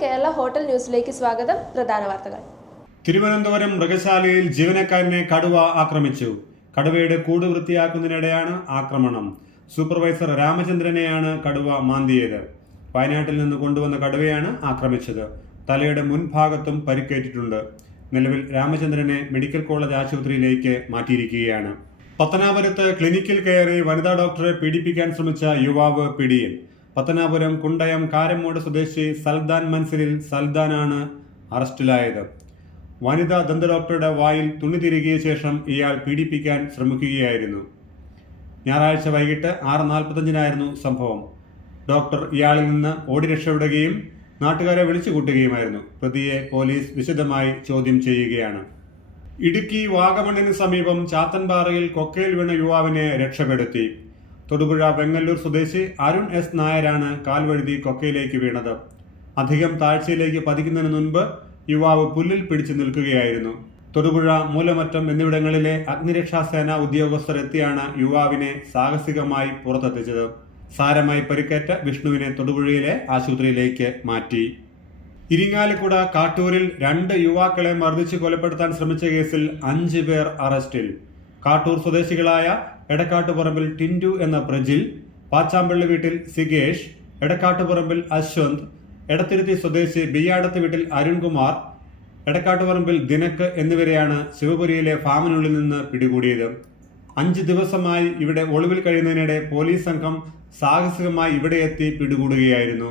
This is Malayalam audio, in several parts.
കേരള ഹോട്ടൽ ന്യൂസിലേക്ക് സ്വാഗതം. പ്രധാന വാർത്തകൾ. തിരുവനന്തപുരം മൃഗശാലയിൽ ജീവനക്കാരനെ കടുവ ആക്രമിച്ചു. കടുവയുടെ കൂട് വൃത്തിയാക്കുന്നതിനിടെയാണ് ആക്രമണം. സൂപ്പർവൈസർ രാമചന്ദ്രനെയാണ് കടുവ മാന്തിയത്. വയനാട്ടിൽ നിന്ന് കൊണ്ടുവന്ന കടുവയാണ് ആക്രമിച്ചത്. തലയുടെ മുൻഭാഗത്തും പരിക്കേറ്റിട്ടുണ്ട്. നിലവിൽ രാമചന്ദ്രനെ മെഡിക്കൽ കോളേജ് ആശുപത്രിയിലേക്ക് മാറ്റിയിരിക്കുകയാണ്. പത്തനാപുരത്ത് ക്ലിനിക്കിൽ കയറി വനിതാ ഡോക്ടറെ പീഡിപ്പിക്കാൻ ശ്രമിച്ച യുവാവ് പിടിയിൽ. പത്തനാപുരം കുണ്ടയം കാരമോട് സ്വദേശി സൽദാൻ മൻസിലിൽ സൽദാനാണ് അറസ്റ്റിലായത്. വനിതാ ദന്ത ഡോക്ടറുടെ വായിൽ തുണി തിരുകിയ ശേഷം ഇയാൾ പീഡിപ്പിക്കാൻ ശ്രമിക്കുകയായിരുന്നു. ഞായറാഴ്ച വൈകിട്ട് 6:45 സംഭവം. ഡോക്ടർ ഇയാളിൽ നിന്ന് ഓടി രക്ഷപ്പെടുകയും നാട്ടുകാരെ വിളിച്ചു കൂട്ടുകയുമായിരുന്നു. പ്രതിയെ പോലീസ് വിശദമായി ചോദ്യം ചെയ്യുകയാണ്. ഇടുക്കി വാഗമണ്ണിന് സമീപം ചാത്തൻപാറയിൽ കൊക്കയിൽ വീണ യുവാവിനെ രക്ഷപ്പെടുത്തി. തൊടുപുഴ വെങ്ങല്ലൂർ സ്വദേശി അരുൺ എസ് നായരാണ് കാൽവഴുതി കൊക്കയിലേക്ക് വീണത്. അധികം താഴ്ചയിലേക്ക് പതിക്കുന്നതിന് മുൻപ് യുവാവ് പുല്ലിൽ പിടിച്ചു നിൽക്കുകയായിരുന്നു. തൊടുപുഴ, മൂലമറ്റം എന്നിവിടങ്ങളിലെ അഗ്നിരക്ഷാസേന ഉദ്യോഗസ്ഥർ എത്തിയാണ് യുവാവിനെ സാഹസികമായി പുറത്തെത്തിച്ചത്. സാരമായി പരിക്കേറ്റ വിഷ്ണുവിനെ തൊടുപുഴയിലെ ആശുപത്രിയിലേക്ക് മാറ്റി. ഇരിങ്ങാലക്കുട കാട്ടൂരിൽ 2 യുവാക്കളെ മർദ്ദിച്ച് കൊലപ്പെടുത്താൻ ശ്രമിച്ച കേസിൽ 5 പേർ അറസ്റ്റിൽ. കാട്ടൂർ സ്വദേശികളായ എടക്കാട്ടുപറമ്പിൽ ടിൻഡു എന്ന പ്രജിൽ, പാച്ചാമ്പള്ളി വീട്ടിൽ സിഗേഷ്, എടക്കാട്ടുപറമ്പിൽ അശ്വന്ത്, എടത്തിരുത്തി സ്വദേശി ബിയാടത്ത് വീട്ടിൽ അരുൺകുമാർ, എടക്കാട്ടുപറമ്പിൽ ദിനക്ക് എന്നിവരെയാണ് ശിവപുരിയിലെ ഫാമിനുള്ളിൽ നിന്ന് പിടികൂടിയത്. 5 ദിവസമായി ഇവിടെ ഒളിവിൽ കഴിയുന്നതിനിടെ പോലീസ് സംഘം സാഹസികമായി ഇവിടെ എത്തി പിടികൂടുകയായിരുന്നു.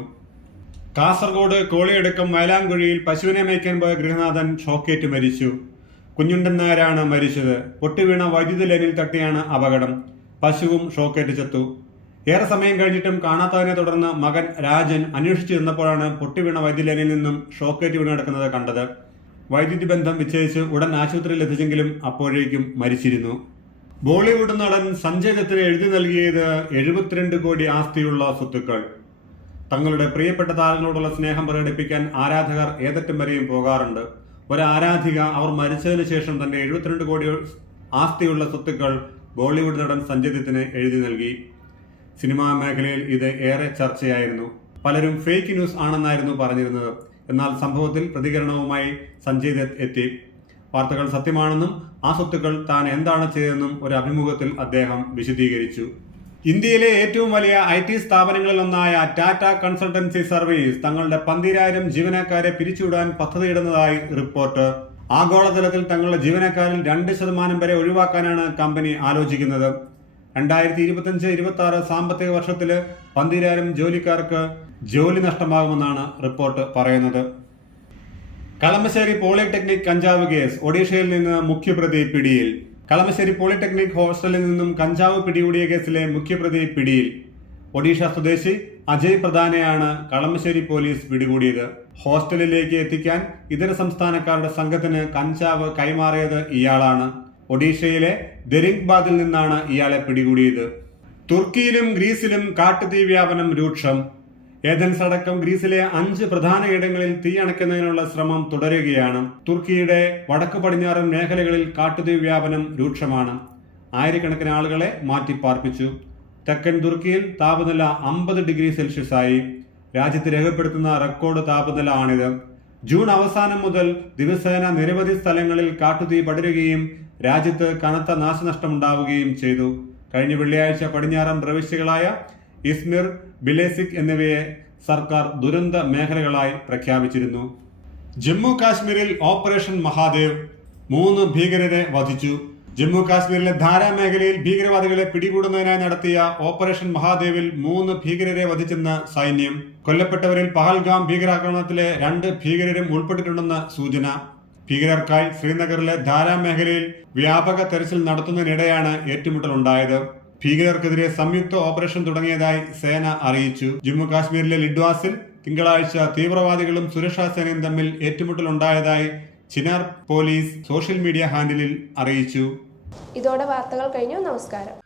കാസർഗോഡ് കോളിയടുക്കം വയലാങ്കുഴിയിൽ പശുവിനെ മേയ്ക്കാൻ പോയ ഗൃഹനാഥൻ ഷോക്കേറ്റ് മരിച്ചു. കുഞ്ഞുണ്ടൻ നായരാണ് മരിച്ചത്. പൊട്ടിവീണ വൈദ്യുതി ലൈനിൽ തട്ടിയാണ് അപകടം. പശുവും ഷോക്കേറ്റ് ചത്തു. ഏറെ സമയം കഴിഞ്ഞിട്ടും കാണാത്തതിനെ തുടർന്ന് മകൻ രാജൻ അന്വേഷിച്ചു ചെന്നപ്പോഴാണ് പൊട്ടിവീണ വൈദ്യുതി ലൈനിൽ നിന്നും ഷോക്കേറ്റ് വീണ് കിടക്കുന്നത് കണ്ടത്. വൈദ്യുതി ബന്ധം വിച്ഛേദിച്ച് ഉടൻ ആശുപത്രിയിൽ എത്തിച്ചെങ്കിലും അപ്പോഴേക്കും മരിച്ചിരുന്നു. ബോളിവുഡ് നടൻ സഞ്ജയ് ദത്തിന് എഴുതി നൽകിയത് 72 കോടി ആസ്തിയുള്ള സ്വത്തുക്കൾ. തങ്ങളുടെ പ്രിയപ്പെട്ട താരങ്ങളോടുള്ള സ്നേഹം പ്രകടിപ്പിക്കാൻ ആരാധകർ ഏതറ്റം വരെയും പോകാറുണ്ട്. ഒരു ആരാധിക അവർ മരിച്ചതിന് ശേഷം തന്റെ 72 കോടി ആസ്തിയുള്ള സ്വത്തുക്കൾ ബോളിവുഡ് നടൻ സഞ്ജയ് ദത്തിന് എഴുതി നൽകി. സിനിമാ മേഖലയിൽ ഇത് ഏറെ ചർച്ചയായിരുന്നു. പലരും ഫേക്ക് ന്യൂസ് ആണെന്നായിരുന്നു പറഞ്ഞിരുന്നത്. എന്നാൽ സംഭവത്തിൽ പ്രതികരണവുമായി സഞ്ജയ് ദത്ത് എത്തി. വാർത്തകൾ സത്യമാണെന്നും ആ സ്വത്തുക്കൾ താൻ എന്താണ് ചെയ്തതെന്നും ഒരു അഭിമുഖത്തിൽ അദ്ദേഹം വിശദീകരിച്ചു. ഇന്ത്യയിലെ ഏറ്റവും വലിയ IT സ്ഥാപനങ്ങളിൽ ഒന്നായ ടാറ്റ കൺസൾട്ടൻസി സർവീസ് തങ്ങളുടെ 12,000 ജീവനക്കാരെ പിരിച്ചുവിടാൻ പദ്ധതിയിടുന്നതായി റിപ്പോർട്ട്. ആഗോളതലത്തിൽ തങ്ങളുടെ ജീവനക്കാരിൽ 2% വരെ ഒഴിവാക്കാനാണ് കമ്പനി ആലോചിക്കുന്നത്. 2025-26 സാമ്പത്തിക വർഷത്തില് 12,000 ജോലിക്കാർക്ക് ജോലി നഷ്ടമാകുമെന്നാണ് റിപ്പോർട്ട് പറയുന്നത്. കളമശ്ശേരി പോളിടെക്നിക് കഞ്ചാവ് കേസ്. ഒഡീഷയിൽ നിന്ന് മുഖ്യപ്രതി പിടിയിൽ. കളമശ്ശേരി പോളിടെക്നിക് ഹോസ്റ്റലിൽ നിന്നും കഞ്ചാവ് പിടികൂടിയ കേസിലെ മുഖ്യപ്രതി പിടിയിൽ. ഒഡീഷ സ്വദേശി അജയ് പ്രധാനെയാണ് കളമശ്ശേരി പോലീസ് പിടികൂടിയത്. ഹോസ്റ്റലിലേക്ക് എത്തിക്കാൻ ഇതര സംസ്ഥാനക്കാരുടെ സംഘത്തിന് കഞ്ചാവ് കൈമാറിയത് ഇയാളാണ്. ഒഡീഷയിലെ ദരിംഗ്ബാദിൽ നിന്നാണ് ഇയാളെ പിടികൂടിയത്. തുർക്കിയിലും ഗ്രീസിലും കാട്ടുതീ വ്യാപനം രൂക്ഷം. ഏഥൻസ് അടക്കം ഗ്രീസിലെ 5 പ്രധാന ഇടങ്ങളിൽ തീ അണയ്ക്കുന്നതിനുള്ള ശ്രമം തുടരുകയാണ്. തുർക്കിയുടെ വടക്കു പടിഞ്ഞാറൻ മേഖലകളിൽ കാട്ടുതീ വ്യാപനം രൂക്ഷമാണ്. ആയിരക്കണക്കിന് ആളുകളെ മാറ്റിപ്പാർപ്പിച്ചു. തെക്കൻ തുർക്കിയിൽ താപനില 50 ഡിഗ്രി സെൽഷ്യസ് ആയി. രാജ്യത്ത് രേഖപ്പെടുത്തുന്ന റെക്കോർഡ് താപനില ആണിത്. ജൂൺ അവസാനം മുതൽ ദിവസേന നിരവധി സ്ഥലങ്ങളിൽ കാട്ടുതീ പടരുകയും രാജ്യത്ത് കനത്ത നാശനഷ്ടമുണ്ടാവുകയും ചെയ്തു. കഴിഞ്ഞ വെള്ളിയാഴ്ച പടിഞ്ഞാറൻ പ്രവിശ്യകളായ ഇസ്മിർ, ബിലേസിക് എന്നിവയെ സർക്കാർ ദുരന്ത മേഖലകളായി പ്രഖ്യാപിച്ചിരുന്നു. ജമ്മു കാശ്മീരിൽ ഓപ്പറേഷൻ മഹാദേവ്. 3 ഭീകരരെ വധിച്ചു. ജമ്മു കാശ്മീരിലെ ധാര മേഖലയിൽ ഭീകരവാദികളെ പിടികൂടുന്നതിനായി നടത്തിയ ഓപ്പറേഷൻ മഹാദേവിൽ 3 ഭീകരരെ വധിച്ചെന്ന് സൈന്യം. കൊല്ലപ്പെട്ടവരിൽ പഹൽഗാം ഭീകരാക്രമണത്തിലെ 2 ഭീകരരും ഉൾപ്പെട്ടിട്ടുണ്ടെന്ന് സൂചന. ഭീകരർക്കായി ശ്രീനഗറിലെ ധാര മേഖലയിൽ വ്യാപക തെരച്ചിൽ നടത്തുന്നതിനിടെയാണ് ഏറ്റുമുട്ടലുണ്ടായത്. ഭീകരർക്കെതിരെ സംയുക്ത ഓപ്പറേഷൻ തുടങ്ങിയതായി സേന അറിയിച്ചു. ജമ്മു കാശ്മീരിലെ ലിഡ്വാസിൽ തിങ്കളാഴ്ച തീവ്രവാദികളും സുരക്ഷാ സേനയും തമ്മിൽ ഏറ്റുമുട്ടലുണ്ടായതായി ചിനാർ പോലീസ് സോഷ്യൽ മീഡിയ ഹാൻഡിലിൽ അറിയിച്ചു. ഇതോടെ വാർത്തകൾ കഴിഞ്ഞു. നമസ്കാരം.